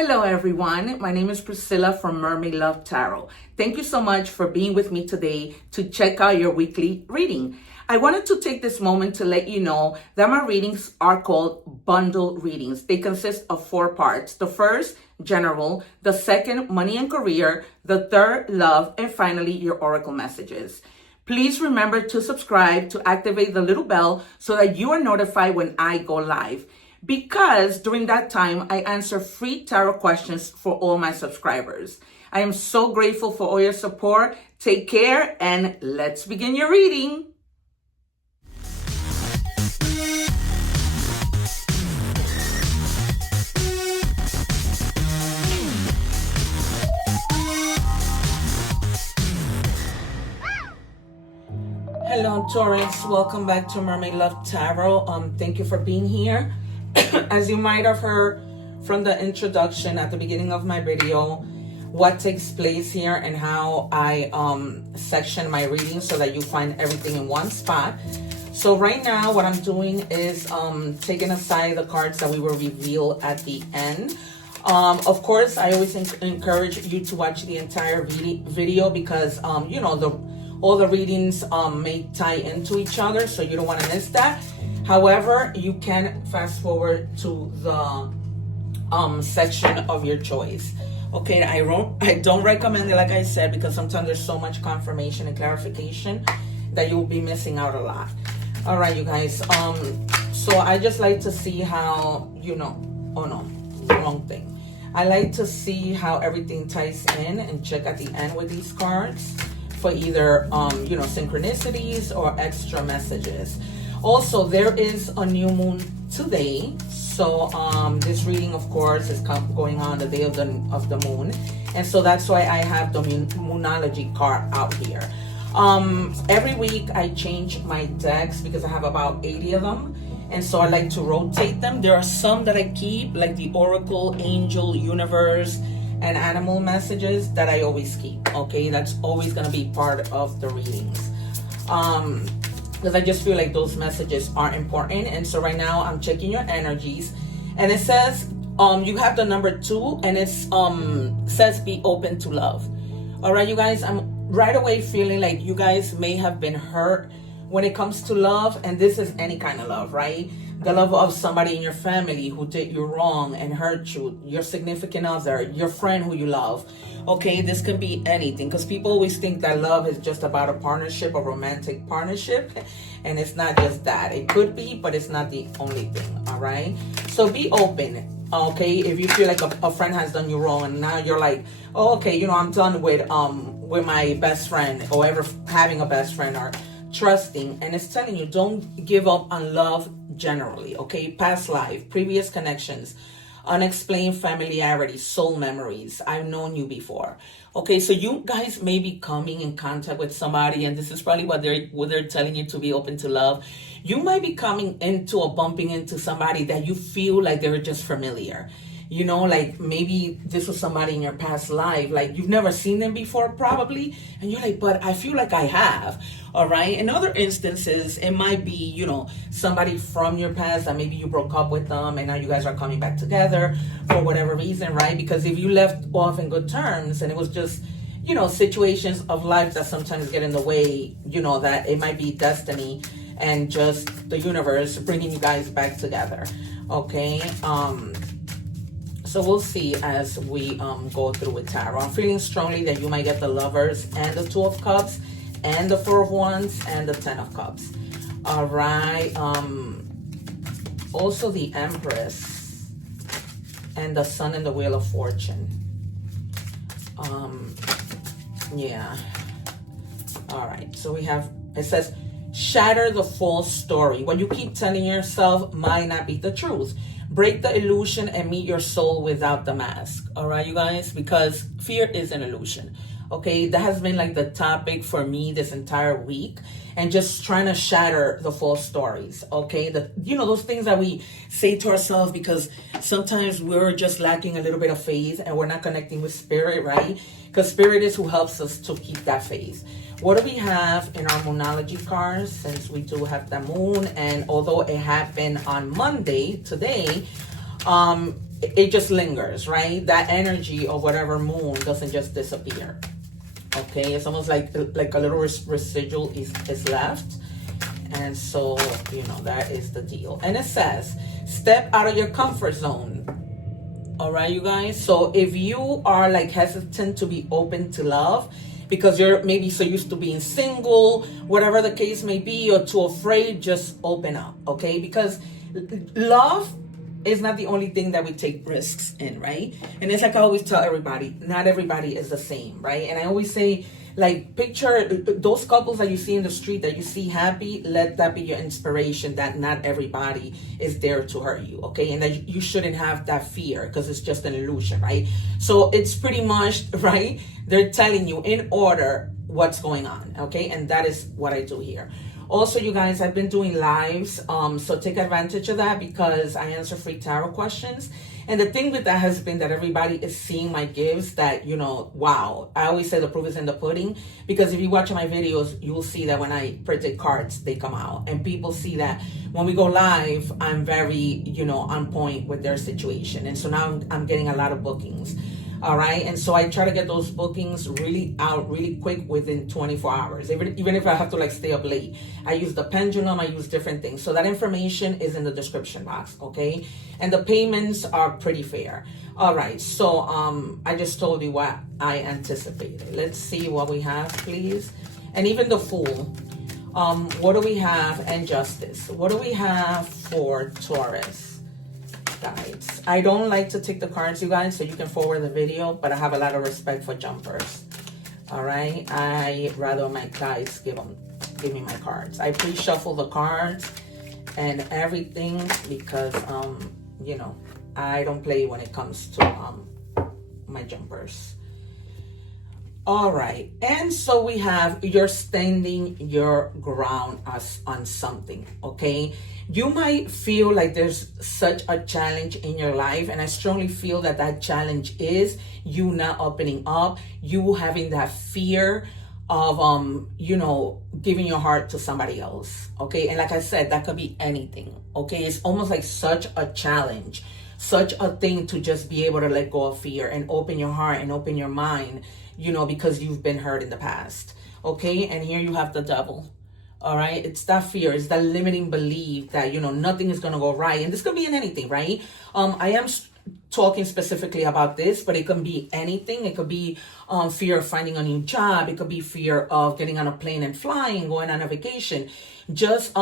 Hello everyone, my name is Priscilla from Mermaid Love Tarot. Thank you so much for being with me today to check out your weekly reading. I wanted to take this moment to let you know that my readings are called bundle readings. They consist of 4 parts. The first, general. The second, money and career. The third, love. And finally, your oracle messages. Please remember to subscribe, to activate the little bell so that you are notified when I go live. Because during that time, I answer free tarot questions for all my subscribers. I am so grateful for all your support. Take care and let's begin your reading. Hello Taurus, welcome back to Mermaid Love Tarot. Thank you for being here. As you might have heard from the introduction at the beginning of my video, what takes place here and how I section my reading so that you find everything in one spot. So right now what I'm doing is taking aside the cards that we will reveal at the end. Of course, I always encourage you to watch the entire video because you know, all the readings may tie into each other, so you don't want to miss that. However, you can fast forward to the section of your choice. Okay, I don't recommend it, like I said, because sometimes there's so much confirmation and clarification that you'll be missing out a lot. All right, you guys. So I just like to see how, you know, oh no, wrong thing. I like to see how everything ties in and check at the end with these cards for either, you know, synchronicities or extra messages. Also, there is a new moon today, so this reading, of course, is going on the day of the moon, and so that's why I have the moonology card out here. Every week I change my decks because I have about 80 of them, and so I like to rotate them. There are some that I keep, like the Oracle, Angel, Universe, and Animal messages that I always keep. Okay, that's always going to be part of the readings. Because I just feel like those messages are important. And so right now I'm checking your energies, and it says you have the number 2, and it's says be open to love. All right, you guys, I'm right away feeling like you guys may have been hurt when it comes to love, and this is any kind of love, right? The love of somebody in your family who did you wrong and hurt you, your significant other, your friend who you love. Okay, this can be anything, because people always think that love is just about a partnership, a romantic partnership, and it's not just that. It could be, but it's not the only thing. All right, so be open. Okay, if you feel like a friend has done you wrong, and now you're like, oh, okay, you know, I'm done with my best friend, or ever having a best friend, or trusting, and it's telling you don't give up on love generally. Okay, past life, previous connections, unexplained familiarity, soul memories. I've known you before. Okay, so you guys may be coming in contact with somebody, and this is probably what they're telling you, to be open to love. You might be coming into or bumping into somebody that you feel like they were just familiar. You know, like maybe this was somebody in your past life, like you've never seen them before probably, and you're like, but I feel like I have. All right, in other instances, it might be, you know, somebody from your past that maybe you broke up with them and now you guys are coming back together for whatever reason, right? Because if you left off in good terms and it was just, you know, situations of life that sometimes get in the way, you know, that it might be destiny and just the universe bringing you guys back together. Okay, so we'll see as we go through with tarot. I'm feeling strongly that you might get the Lovers and the 2 of Cups and the 4 of Wands and the 10 of Cups. All right. Also the Empress and the Sun and the Wheel of Fortune. Yeah. All right. So we have, it says, shatter the false story. What you keep telling yourself might not be the truth. Break the illusion and meet your soul without the mask. All right, you guys, because fear is an illusion. Okay, that has been like the topic for me this entire week, and just trying to shatter the false stories. Okay, you know, those things that we say to ourselves because sometimes we're just lacking a little bit of faith and we're not connecting with spirit, right? Because spirit is who helps us to keep that faith. What do we have in our moonology cards, since we do have the moon, and although it happened on Monday, today, it just lingers, right? That energy of whatever moon doesn't just disappear. Okay, it's almost like a little residual is left. And so, you know, that is the deal. And it says, step out of your comfort zone. All right, you guys. So if you are like hesitant to be open to love because you're maybe so used to being single, whatever the case may be, or too afraid, just open up, okay? Because love is not the only thing that we take risks in, right? And it's like I always tell everybody, not everybody is the same, right? And I always say, like, picture those couples that you see in the street that you see happy, let that be your inspiration that not everybody is there to hurt you, okay? And that you shouldn't have that fear because it's just an illusion, right? So it's pretty much, right? They're telling you in order what's going on, okay? And that is what I do here. Also, you guys, I've been doing lives, so take advantage of that because I answer free tarot questions. And the thing with that has been that everybody is seeing my gifts that, you know, wow. I always say the proof is in the pudding because if you watch my videos, you will see that when I predict cards, they come out. And people see that when we go live, I'm very, you know, on point with their situation. And so now I'm getting a lot of bookings. All right. And so I try to get those bookings really out really quick within 24 hours. Even if I have to like stay up late, I use the pendulum, I use different things. So that information is in the description box. Okay. And the payments are pretty fair. All right. So I just told you what I anticipated. Let's see what we have, please. And even the Fool. What do we have? And Justice. What do we have for Taurus? Guys, I don't like to take the cards, you guys, so you can forward the video, but I have a lot of respect for jumpers. All right, I rather my guys give me my cards. I pre-shuffle the cards and everything because you know, I don't play when it comes to my jumpers. All right, and so we have you're standing your ground on something, okay? You might feel like there's such a challenge in your life, and I strongly feel that that challenge is you not opening up, you having that fear of, you know, giving your heart to somebody else, okay? And like I said, that could be anything, okay? It's almost like such a challenge, such a thing to just be able to let go of fear and open your heart and open your mind, you know, because you've been hurt in the past, okay? And here you have the Devil. All right, it's that fear, it's that limiting belief that, you know, nothing is going to go right. And this could be in anything, right? I am talking specifically about this, but it can be anything. It could be fear of finding a new job. It could be fear of getting on a plane and flying, going on a vacation. Just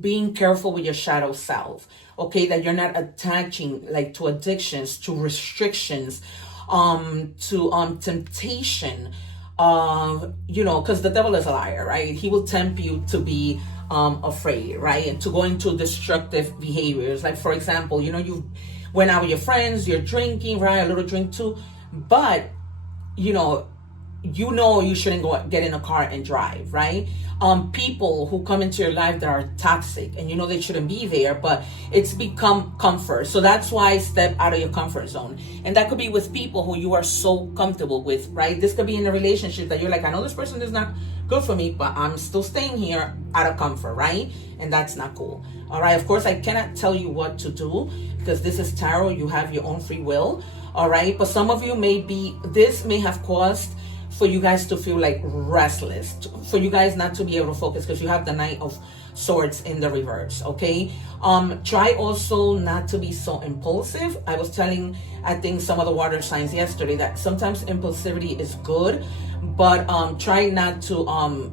being careful with your shadow self, okay? That you're not attaching like to addictions, to restrictions, to temptation, you know, because the devil is a liar, right? He will tempt you to be afraid, right? And to go into destructive behaviors. Like, for example, you know, you went out with your friends, you're drinking, right? A little drink too, but you know you shouldn't go get in a car and drive, right? People who come into your life that are toxic and you know they shouldn't be there, but it's become comfort. So that's why step out of your comfort zone. And that could be with people who you are so comfortable with, right? This could be in a relationship that you're like, I know this person is not good for me, but I'm still staying here out of comfort, right? And that's not cool. All right, of course I cannot tell you what to do because this is tarot. You have your own free will. All right, but some of you this may have caused for you guys to feel like restless, for you guys not to be able to focus because you have the Knight of Swords in the reverse, okay? Try also not to be so impulsive. I was telling, I think, some of the water signs yesterday that sometimes impulsivity is good, but try not to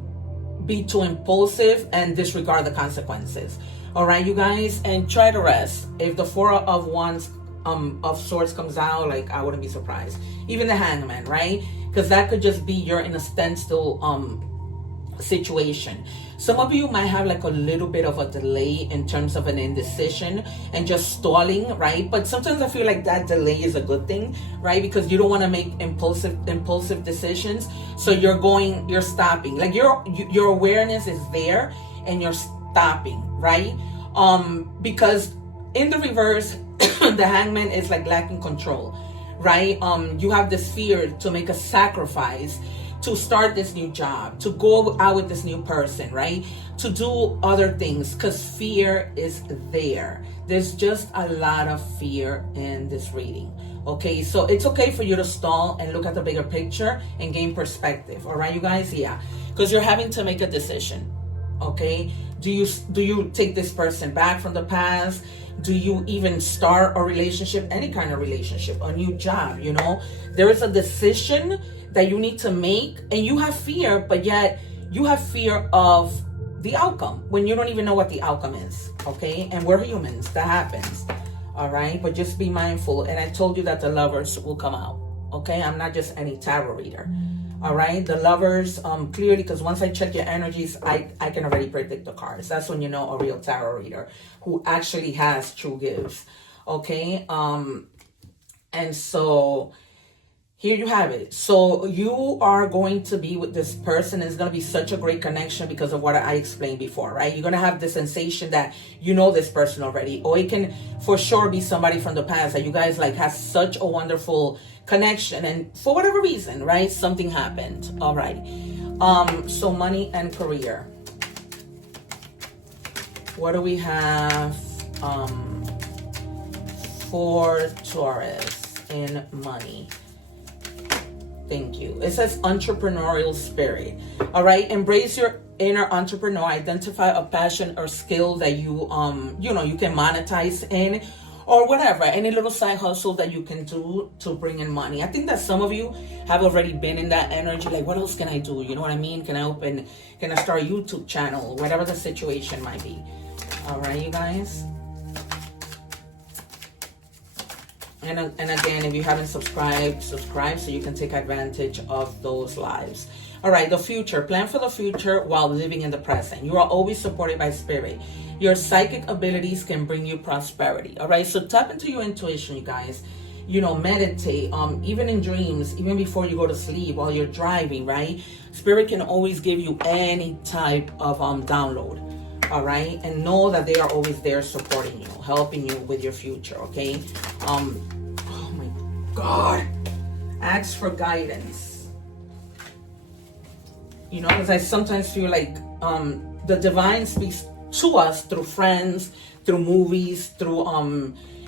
be too impulsive and disregard the consequences. All right, you guys, and try to rest. If the Four of Wands of Swords comes out, like, I wouldn't be surprised. Even the Hangman, right? Because that could just be you're in a standstill situation. Some of you might have like a little bit of a delay in terms of an indecision and just stalling, right? But sometimes I feel like that delay is a good thing, right? Because you don't want to make impulsive decisions. So you're stopping. Like your awareness is there and you're stopping, right? Because in the reverse, the Hangman is like lacking control, right? You have this fear to make a sacrifice to start this new job, to go out with this new person, right? To do other things, because fear is there. There's just a lot of fear in this reading. Okay, so it's okay for you to stall and look at the bigger picture and gain perspective. All right, you guys? Yeah, because you're having to make a decision. Okay, do you take this person back from the past? Do you even start a relationship, any kind of relationship, a new job? You know, there is a decision that you need to make, and you have fear, but yet you have fear of the outcome when you don't even know what the outcome is. Okay, and we're humans, that happens. All right, but just be mindful. And I told you that the lovers will come out. Okay, I'm not just any tarot reader. All right, the lovers, clearly, because once I check your energies, I can already predict the cards. That's when you know a real tarot reader who actually has true gifts. Okay, and so here you have it. So you are going to be with this person. It's going to be such a great connection because of what I explained before, right? You're going to have the sensation that you know this person already, or it can for sure be somebody from the past that you guys like have such a wonderful connection, and for whatever reason, right, something happened. All right. So money and career. What do we have for Taurus in money? Thank you. It says entrepreneurial spirit. All right. Embrace your inner entrepreneur. Identify a passion or skill that you you can monetize in, or whatever, any little side hustle that you can do to bring in money. I think that some of you have already been in that energy. Like, what else can I do? You know what I mean? Can I start a YouTube channel? Whatever the situation might be. All right, you guys. And again, if you haven't subscribed so you can take advantage of those lives. All right, the future. Plan for the future while living in the present. You are always supported by spirit. Your psychic abilities can bring you prosperity. All right, so tap into your intuition, you guys. You know, meditate, even in dreams, even before you go to sleep, while you're driving, right? Spirit can always give you any type of download. All right, and know that they are always there supporting you, helping you with your future. Okay. Oh my God. Ask for guidance. You know, because I sometimes feel like the divine speaks to us through friends, through movies, through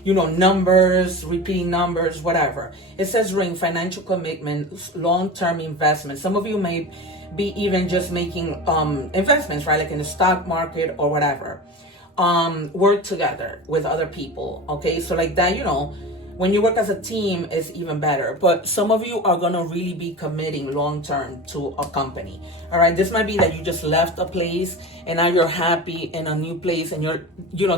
numbers, repeating numbers, whatever. It says ring, financial commitment, long-term investment. Some of you may be even just making investments, right? Like in the stock market or whatever. Work together with other people. Okay, so like that, when you work as a team, it's even better. But some of you are gonna really be committing long-term to a company. All right, this might be that you just left a place and now you're happy in a new place, and you're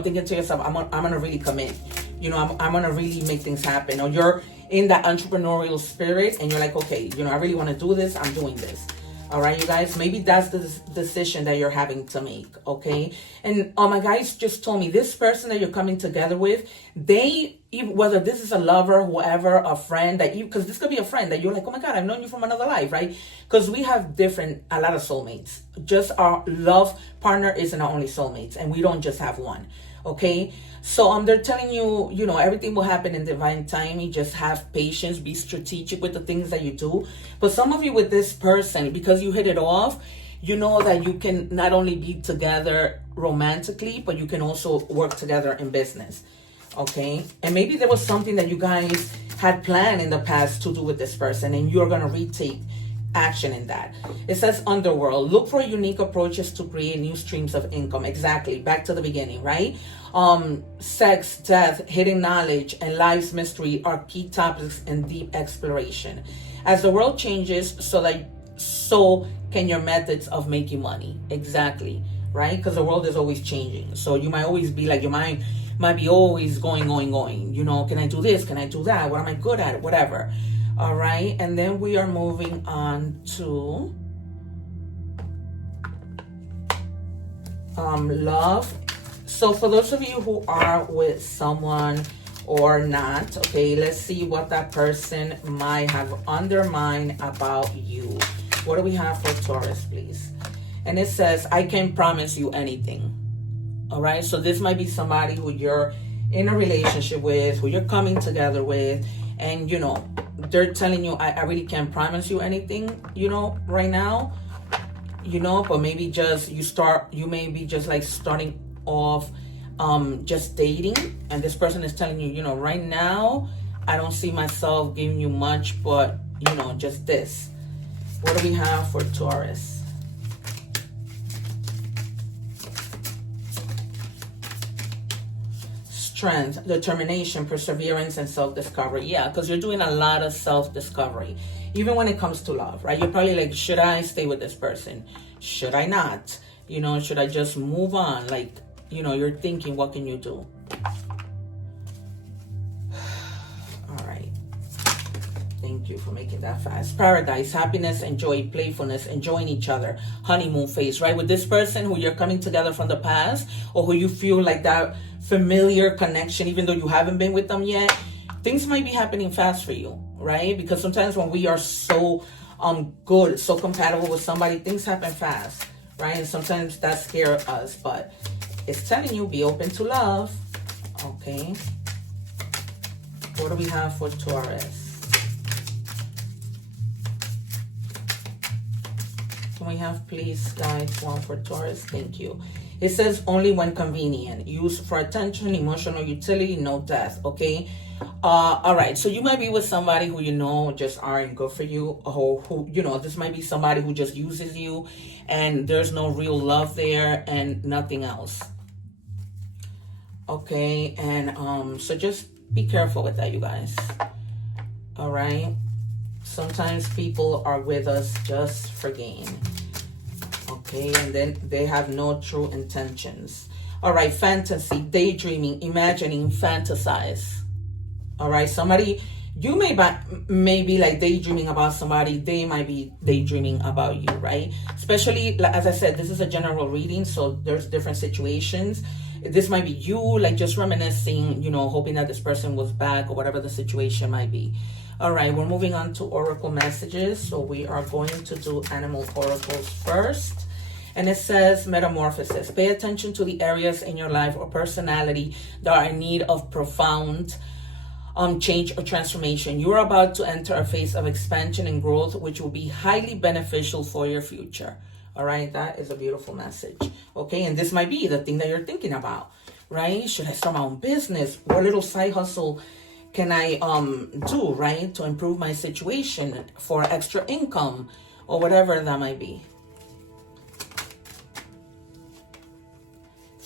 thinking to yourself, I'm gonna really commit. I'm gonna really make things happen. Or you're in that entrepreneurial spirit and you're like, okay, I really want to do this. I'm doing this. All right, you guys, maybe that's the decision that you're having to make. Okay. And my guys just told me this person that you're coming together with, whether this is a lover, whoever, a friend, because this could be a friend that you're like, oh my God, I've known you from another life, right? Because we have a lot of soulmates. Just our love partner isn't our only soulmates, and we don't just have one. Okay, so they're telling you, everything will happen in divine timing. Just have patience, be strategic with the things that you do. But some of you with this person, because you hit it off, you know that you can not only be together romantically, but you can also work together in business. Okay, and maybe there was something that you guys had planned in the past to do with this person, and you're gonna retake action in that. It says underworld. Look for unique approaches to create new streams of income. Exactly. Back to the beginning, right? Sex, death, hidden knowledge, and life's mystery are key topics in deep exploration. As the world changes, so can your methods of making money. Exactly. Right? Because the world is always changing. So you might always be like, your mind might be always going. Can I do this? Can I do that? What am I good at? Whatever. All right, and then we are moving on to love. So for those of you who are with someone or not, okay, let's see what that person might have undermined about you. What do we have for Taurus, please? And it says, I can't promise you anything. All right, so this might be somebody who you're in a relationship with, who you're coming together with, and they're telling you, I really can't promise you anything, you know, right now, you know, but maybe just you may be just like starting off just dating, and this person is telling you, you know, right now I don't see myself giving you much, but you know, just this. What do we have for Taurus? Strength, determination, perseverance, and self-discovery. Yeah, because you're doing a lot of self-discovery, even when it comes to love, right? You're probably like, should I stay with this person? Should I not? You know, should I just move on? Like, you know, you're thinking, what can you do? All right. Thank you for making that fast. Paradise, happiness, and joy, playfulness, enjoying each other, honeymoon phase, right? With this person who you're coming together from the past, or who you feel like that familiar connection, even though you haven't been with them yet, things might be happening fast for you, right? Because sometimes when we are so good, so compatible with somebody, things happen fast, right? And sometimes that scares us, but it's telling you, be open to love. Okay. What do we have for Taurus? Can we have, please, guys, one for Taurus? Thank you. It says only when convenient. Use for attention, emotional utility, no death. Okay. All right. So you might be with somebody who, you know, just aren't good for you, or who, you know, this might be somebody who just uses you, and there's no real love there and nothing else. Okay. And so just be careful with that, you guys. All right. Sometimes people are with us just for gain. Okay, and then they have no true intentions. All right, fantasy, daydreaming, imagining, fantasize. All right, somebody, you may be like daydreaming about somebody, they might be daydreaming about you, right? Especially, as I said, this is a general reading, so there's different situations. This might be you, like just reminiscing, you know, hoping that this person was back, or whatever the situation might be. All right, we're moving on to oracle messages. So we are going to do animal oracles first. And it says metamorphosis. Pay attention to the areas in your life or personality that are in need of profound change or transformation. You are about to enter a phase of expansion and growth, which will be highly beneficial for your future. All right, that is a beautiful message. Okay, and this might be the thing that you're thinking about, right? Should I start my own business? What little side hustle can I do, right, to improve my situation for extra income, or whatever that might be?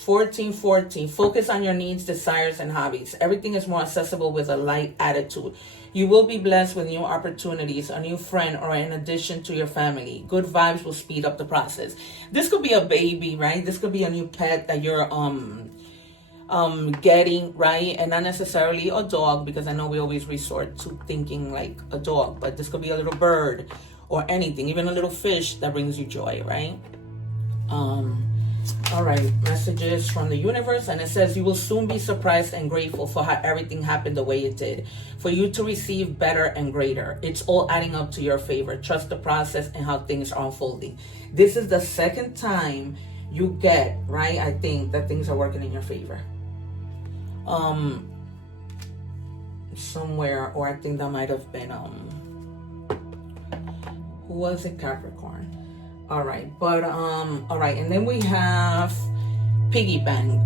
1414, focus on your needs, desires, and hobbies. Everything is more accessible with a light attitude. You will be blessed with new opportunities, a new friend, or an addition to your family. Good vibes will speed up the process. This could be a baby, right? This could be a new pet that you're getting, right? And not necessarily a dog, because I know we always resort to thinking like a dog, but this could be a little bird or anything, even a little fish that brings you joy, right? All right, messages from the universe, and it says you will soon be surprised and grateful for how everything happened the way it did, for you to receive better and greater. It's all adding up to your favor. Trust the process and how things are unfolding. This is the second time you get, right, I think, that things are working in your favor. Somewhere, or I think that might have been who was it? Capricorn. All right, but all right, and then we have piggy bank,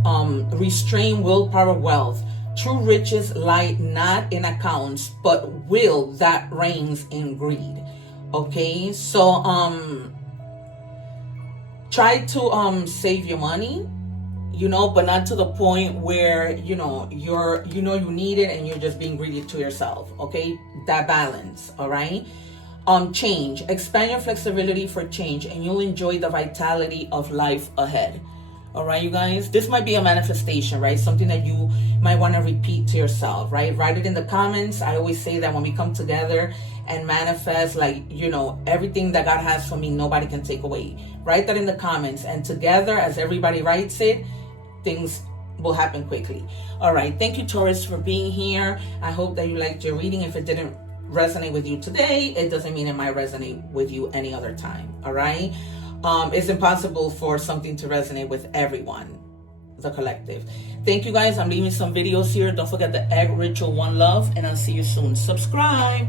restrain, willpower, wealth. True riches lie not in accounts, but will that reigns in greed. Okay, so try to save your money, you know, but not to the point where, you know, you need it and you're just being greedy to yourself. Okay, that balance. All right. Change, expand your flexibility for change, and you'll enjoy the vitality of life ahead. All right, you guys, this might be a manifestation, right? Something that you might want to repeat to yourself, right? Write it in the comments. I always say that when we come together and manifest, like, you know, everything that God has for me, nobody can take away. Write that in the comments, and together, as everybody writes it, things will happen quickly. All right, thank you, Taurus, for being here. I hope that you liked your reading. If it didn't resonate with you today, it doesn't mean it might resonate with you any other time. All right, it's impossible for something to resonate with everyone the collective. Thank you guys. I'm leaving some videos here. Don't forget the egg ritual, one love, and I'll see you soon. Subscribe.